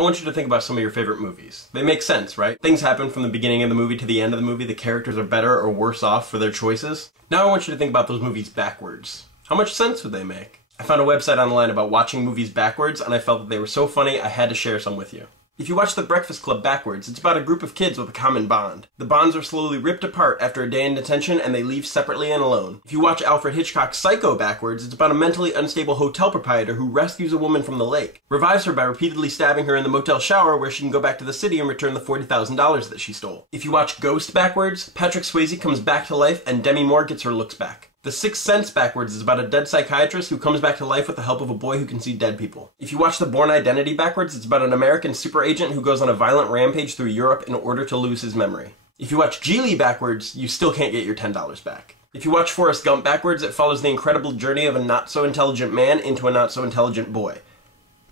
I want you to think about some of your favorite movies. They make sense, right? Things happen from the beginning of the movie to the end of the movie. The characters are better or worse off for their choices. Now I want you to think about those movies backwards. How much sense would they make? I found a website online about watching movies backwards, and I felt that they were so funny I had to share some with you. If you watch The Breakfast Club backwards, it's about a group of kids with a common bond. The bonds are slowly ripped apart after a day in detention, and they leave separately and alone. If you watch Alfred Hitchcock's Psycho backwards, it's about a mentally unstable hotel proprietor who rescues a woman from the lake, revives her by repeatedly stabbing her in the motel shower where she can go back to the city and return the $40,000 that she stole. If you watch Ghost backwards, Patrick Swayze comes back to life and Demi Moore gets her looks back. The Sixth Sense backwards is about a dead psychiatrist who comes back to life with the help of a boy who can see dead people. If you watch The Bourne Identity backwards, it's about an American super agent who goes on a violent rampage through Europe in order to lose his memory. If you watch Geely backwards, you still can't get your $10 back. If you watch Forrest Gump backwards, it follows the incredible journey of a not-so-intelligent man into a not-so-intelligent boy.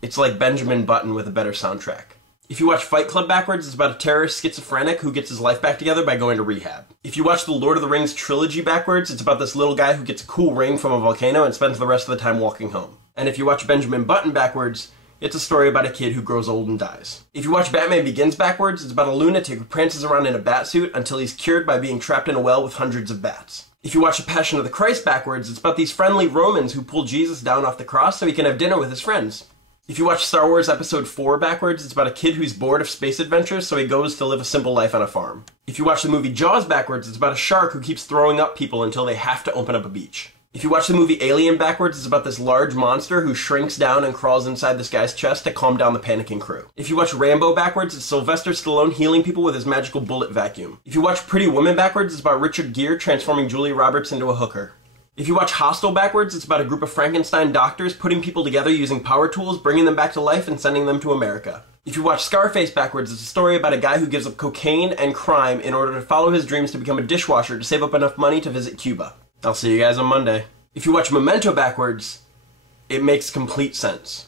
It's like Benjamin Button with a better soundtrack. If you watch Fight Club backwards, it's about a terrorist schizophrenic who gets his life back together by going to rehab. If you watch the Lord of the Rings trilogy backwards, it's about this little guy who gets a cool ring from a volcano and spends the rest of the time walking home. And if you watch Benjamin Button backwards, it's a story about a kid who grows old and dies. If you watch Batman Begins backwards, it's about a lunatic who prances around in a bat suit until he's cured by being trapped in a well with hundreds of bats. If you watch The Passion of the Christ backwards, it's about these friendly Romans who pull Jesus down off the cross so he can have dinner with his friends. If you watch Star Wars Episode 4 backwards, it's about a kid who's bored of space adventures, so he goes to live a simple life on a farm. If you watch the movie Jaws backwards, it's about a shark who keeps throwing up people until they have to open up a beach. If you watch the movie Alien backwards, it's about this large monster who shrinks down and crawls inside this guy's chest to calm down the panicking crew. If you watch Rambo backwards, it's Sylvester Stallone healing people with his magical bullet vacuum. If you watch Pretty Woman backwards, it's about Richard Gere transforming Julia Roberts into a hooker. If you watch Hostel backwards, it's about a group of Frankenstein doctors putting people together using power tools, bringing them back to life, and sending them to America. If you watch Scarface backwards, it's a story about a guy who gives up cocaine and crime in order to follow his dreams to become a dishwasher to save up enough money to visit Cuba. I'll see you guys on Monday. If you watch Memento backwards, it makes complete sense.